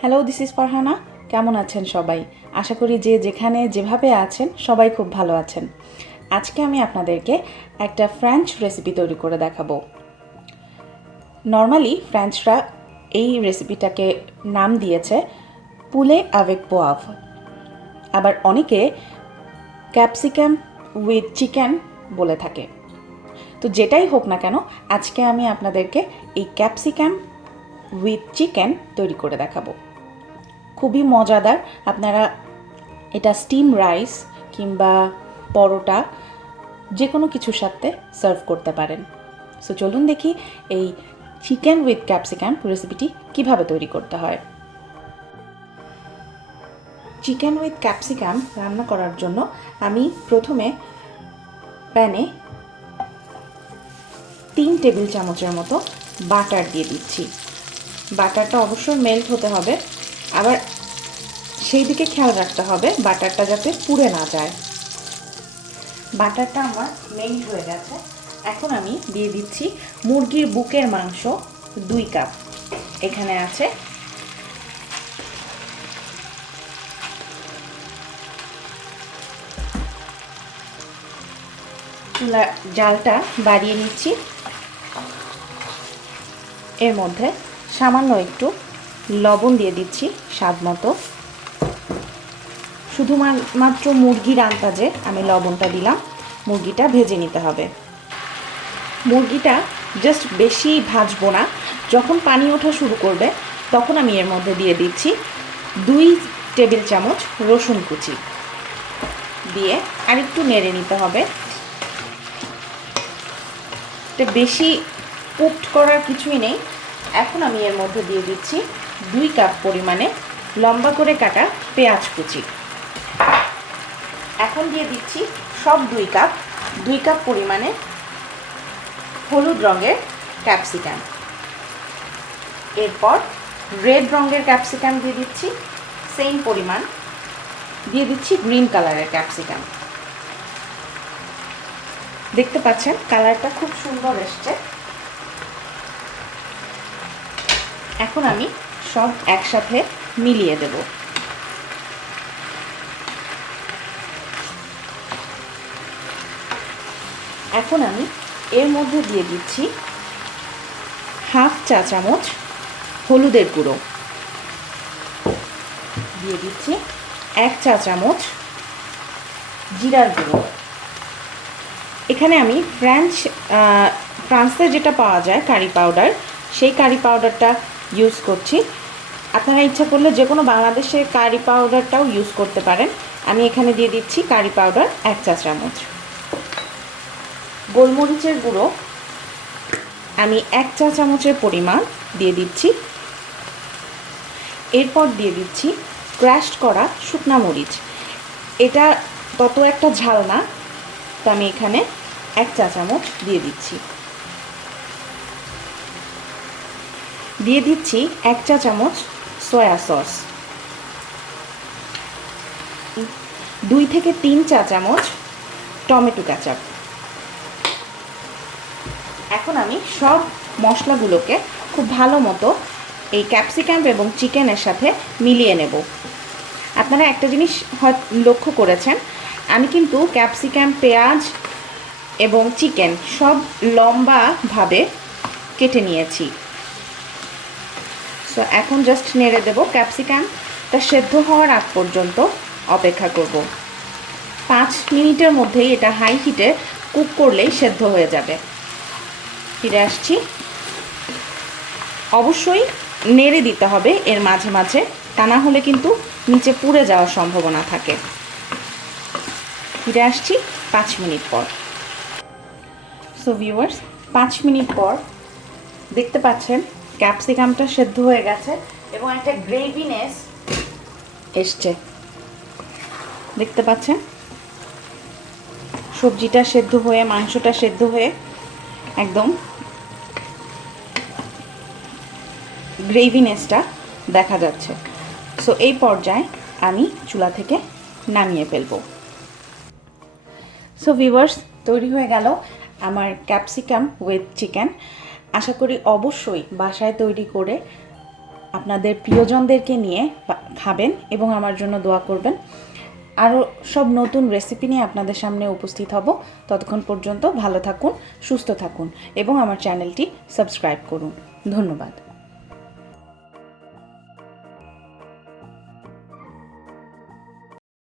Hello this is Farhana কেমন আছেন সবাই? আশা করি যে যেখানে যেভাবে আছেন, সবাই খুব ভালো আছেন। আজকে আমি আপনাদেরকে একটা ফ্রেঞ্চ রেসিপি তৈরি করে দেখাবো। নর্মালি ফ্রেঞ্চরা এই রেসিপিটাকে নাম দিয়েছে পুলে আবেক পোয়াভ আবার অনেকে ক্যাপসিকাম উইথ চিকেন বলে থাকে। তো যেটাই হোক না কেন, আজকে আমি আপনাদেরকে এই ক্যাপসিকাম উইথ চিকেন তৈরি করে দেখাবো। খুবই মজাদার। আপনারা এটা স্টিম রাইস কিংবা পরোটা যে কোনো কিছুর সাথে সার্ভ করতে পারেন। সো চলুন দেখি এই চিকেন উইথ ক্যাপসিকাম রেসিপিটি কীভাবে তৈরি করতে হয়। চিকেন উইথ ক্যাপসিকাম রান্না করার জন্য আমি প্রথমে প্যানে তিন টেবিল চামচের মতো বাটার দিয়ে দিচ্ছি। বাটারটা অবশ্যই মেল্ট হতে হবে। আবার সেই দিকে খেয়াল রাখতে হবে, বাটারটা যাতে পুড়ে না যায়। বাটারটা আমার মেল্ট হয়ে গেছে। এখন আমি দিয়ে দিচ্ছি মুরগির বুকের মাংস দুই কাপ। এখানে আছে জালটা বাড়িয়ে নিচ্ছি। এর মধ্যে সামান্য একটু লবণ দিয়ে দিচ্ছি স্বাদ মতো। শুধুমাত্র মুরগির আন্তাজে আমি লবণটা দিলাম। মুরগিটা ভেজে নিতে হবে। মুরগিটা জাস্ট বেশি ভাজবো না। যখন পানি ওঠা শুরু করবে, তখন আমি এর মধ্যে দিয়ে দিচ্ছি দুই টেবিল চামচ রসুন কুচি। দিয়ে আরেকটু নেড়ে নিতে হবে। বেশি কুকড করার কিছুই নেই। এখন আমি এর মধ্যে দিয়ে দিচ্ছি দুই কাপ পরিমাণে লম্বা করে কাটা পেঁয়াজ কুচি। এখন দিয়ে দিচ্ছি সব দুই কাপ দুই কাপ পরিমাণে হলুদ রঙের ক্যাপসিকাম। এরপর রেড রঙের ক্যাপসিকাম দিয়ে দিচ্ছি সেম পরিমাণ দিয়ে দিচ্ছি গ্রিন কালারের ক্যাপসিকাম। দেখতে পাচ্ছেন, কালারটা খুব সুন্দর এসছে। এখন আমি সব একসাথে মিলিয়ে দেব। এখন আমি এর মধ্যে দিয়ে দিচ্ছি হাফ চা চামচ হলুদের গুঁড়ো। দিয়ে দিচ্ছি এক চা চামচ জিরার গুঁড়ো। এখানে আমি ফ্রেঞ্চ ফ্রান্সে যেটা পাওয়া যায় কারি পাউডার সেই কারি পাউডারটা ইউজ করছি। আপনারা ইচ্ছা করলে যে কোনো বাংলাদেশের কারি পাউডারটাও ইউজ করতে পারেন। আমি এখানে দিয়ে দিচ্ছি কারি পাউডার এক চা চামচ। গোলমরিচের গুঁড়ো, আমি এক চা চামচের পরিমাণ দিয়ে দিচ্ছি। এরপর দিয়ে দিচ্ছি ক্র্যাশ করা শুকনা মরিচ। এটা তত একটা ঝাল না, তো আমি এখানে এক চা চামচ দিয়ে দিচ্ছি। দিয়ে দিচ্ছি এক চা চামচ সয়া সস দুই থেকে তিন চা চামচ টমেটো কাচাপ। এখন আমি সব মশলাগুলোকে খুব ভালো মতো এই ক্যাপসিকাম এবং চিকেনের সাথে মিলিয়ে নেব। আপনারা একটা জিনিস হয় লক্ষ্য করেছেন, আমি কিন্তু ক্যাপসিকাম, পেঁয়াজ এবং চিকেন সব লম্বাভাবে কেটে নিয়েছি। সো এখন জাস্ট নেড়ে দেবো। ক্যাপসিকামটা সেদ্ধ হওয়ার আগ পর্যন্ত অপেক্ষা করব। পাঁচ মিনিটের মধ্যেই এটা হাই হিটে কুক করলেই সেদ্ধ হয়ে যাবে। ফিরে আসছি। অবশ্যই নেড়ে দিতে হবে এর মাঝে মাঝে, তা না হলে কিন্তু নিচে পুড়ে যাওয়ার সম্ভাবনা থাকে। ফিরে আসছি পাঁচ মিনিট পর। সো ভিউয়ার্স পাঁচ মিনিট পর দেখতে পাচ্ছেন ক্যাপসিকামটা সেদ্ধ হয়ে গেছে এবং একটা গ্রেভিনেস এসছে। দেখতে পাচ্ছেন? সবজিটা সেদ্ধ হয়ে, মাংসটা সেদ্ধ হয়ে একদম গ্রেভিনেসটা দেখা যাচ্ছে। সো এই পর্যায়ে আমি চুলা থেকে নামিয়ে ফেলব। সো ভিভার্স তৈরি হয়ে গেল আমার ক্যাপসিকাম উইথ চিকেন আশা করি অবশ্যই বাসায় তৈরি করে আপনাদের প্রিয়জনদেরকে নিয়ে খাবেন এবং আমার জন্য দোয়া করবেন। আরও সব নতুন রেসিপি নিয়ে আপনাদের সামনে উপস্থিত হব। ততক্ষণ পর্যন্ত ভালো থাকুন, সুস্থ থাকুন এবং আমার চ্যানেলটি সাবস্ক্রাইব করুন। ধন্যবাদ।